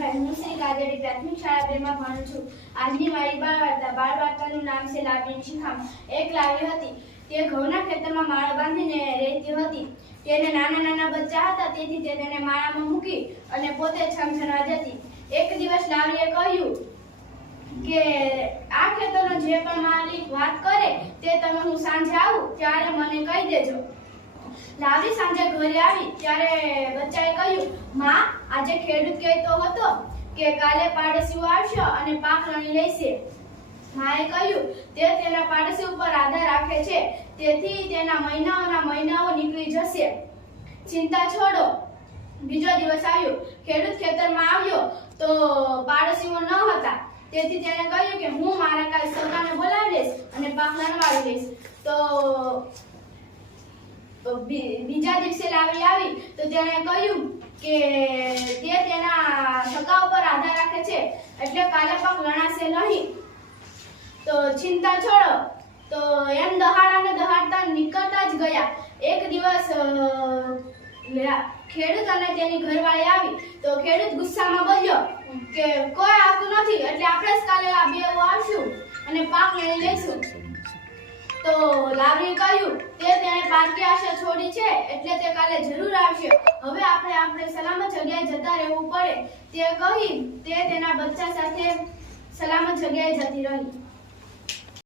હું શ્રી કાજરી પ્રાથમિક શાળા 2 માં ભણું છું. આજની મારી બાળ વાર્તાનું નામ છે લાવણીની શિખામણ. એક લાવણી હતી. તે ઘઉંના ખેતરમાં માળા બાંધીને રહેતી હતી. તેને નાના નાના બચ્ચા હતા, તેથી તે તેને માળામાં મૂકી અને પોતે છમછમવા જતી. એક દિવસ લાવણીએ કહ્યું કે આ ખેતરનો જે પણ માલિક વાત કરે તે તમે હું સાંજે આવું ત્યારે મને કહી દેજો. લાવણી સાંજે ઘરે આવી ત્યારે બચ્ચાએ કહ્યું, માં, આજે ખેડૂત કહેતો હતો કે કાલે પાડોશીઓ આવશે અને પાક લણી લેશે. માએ કહ્યું, તે તેના પાડોશી ઉપર આધાર રાખે છે, તેથી તેના મહિનાઓ નીકળી જશે. ચિંતા છોડો. બીજો દિવસ આવ્યો. ખેડૂત ખેતરમાં આવ્યો તો પાડોશીઓ ન હતા, તેથી તેણે કહ્યું કે હું મારા કાલ સગાને બોલાવી લઈશ અને પાક લણવાવી લઈશ. તો બીજા દિવસે લાવી આવી તો તેણે કહ્યું કે તે તેના સગા ઉપર આધાર રાખે છે, એટલે કાલે પાક લણાશે નહીં. તો ચિંતા છોડો. તો એમ દહાડતા નીકળતા જ ગયા. એક દિવસ ખેડૂત અને તેની ઘરવાળી આવી તો ખેડૂત ગુસ્સામાં બોલ્યો કે કોઈ આવતું નથી, એટલે આપણે જ કાલે આ બેઉ આવશું અને પાક લઈ લઈશું. તો લાવણીએ કહ્યું, તેણે પારકી આશા છોડી છે, એટલે તે કાલે જરૂર આવશે. હવે આપણે સલામત જગ્યાએ જતા રહેવું પડે. તે કહી તે તેના બચ્ચા સાથે સલામત જગ્યાએ જતી રહી.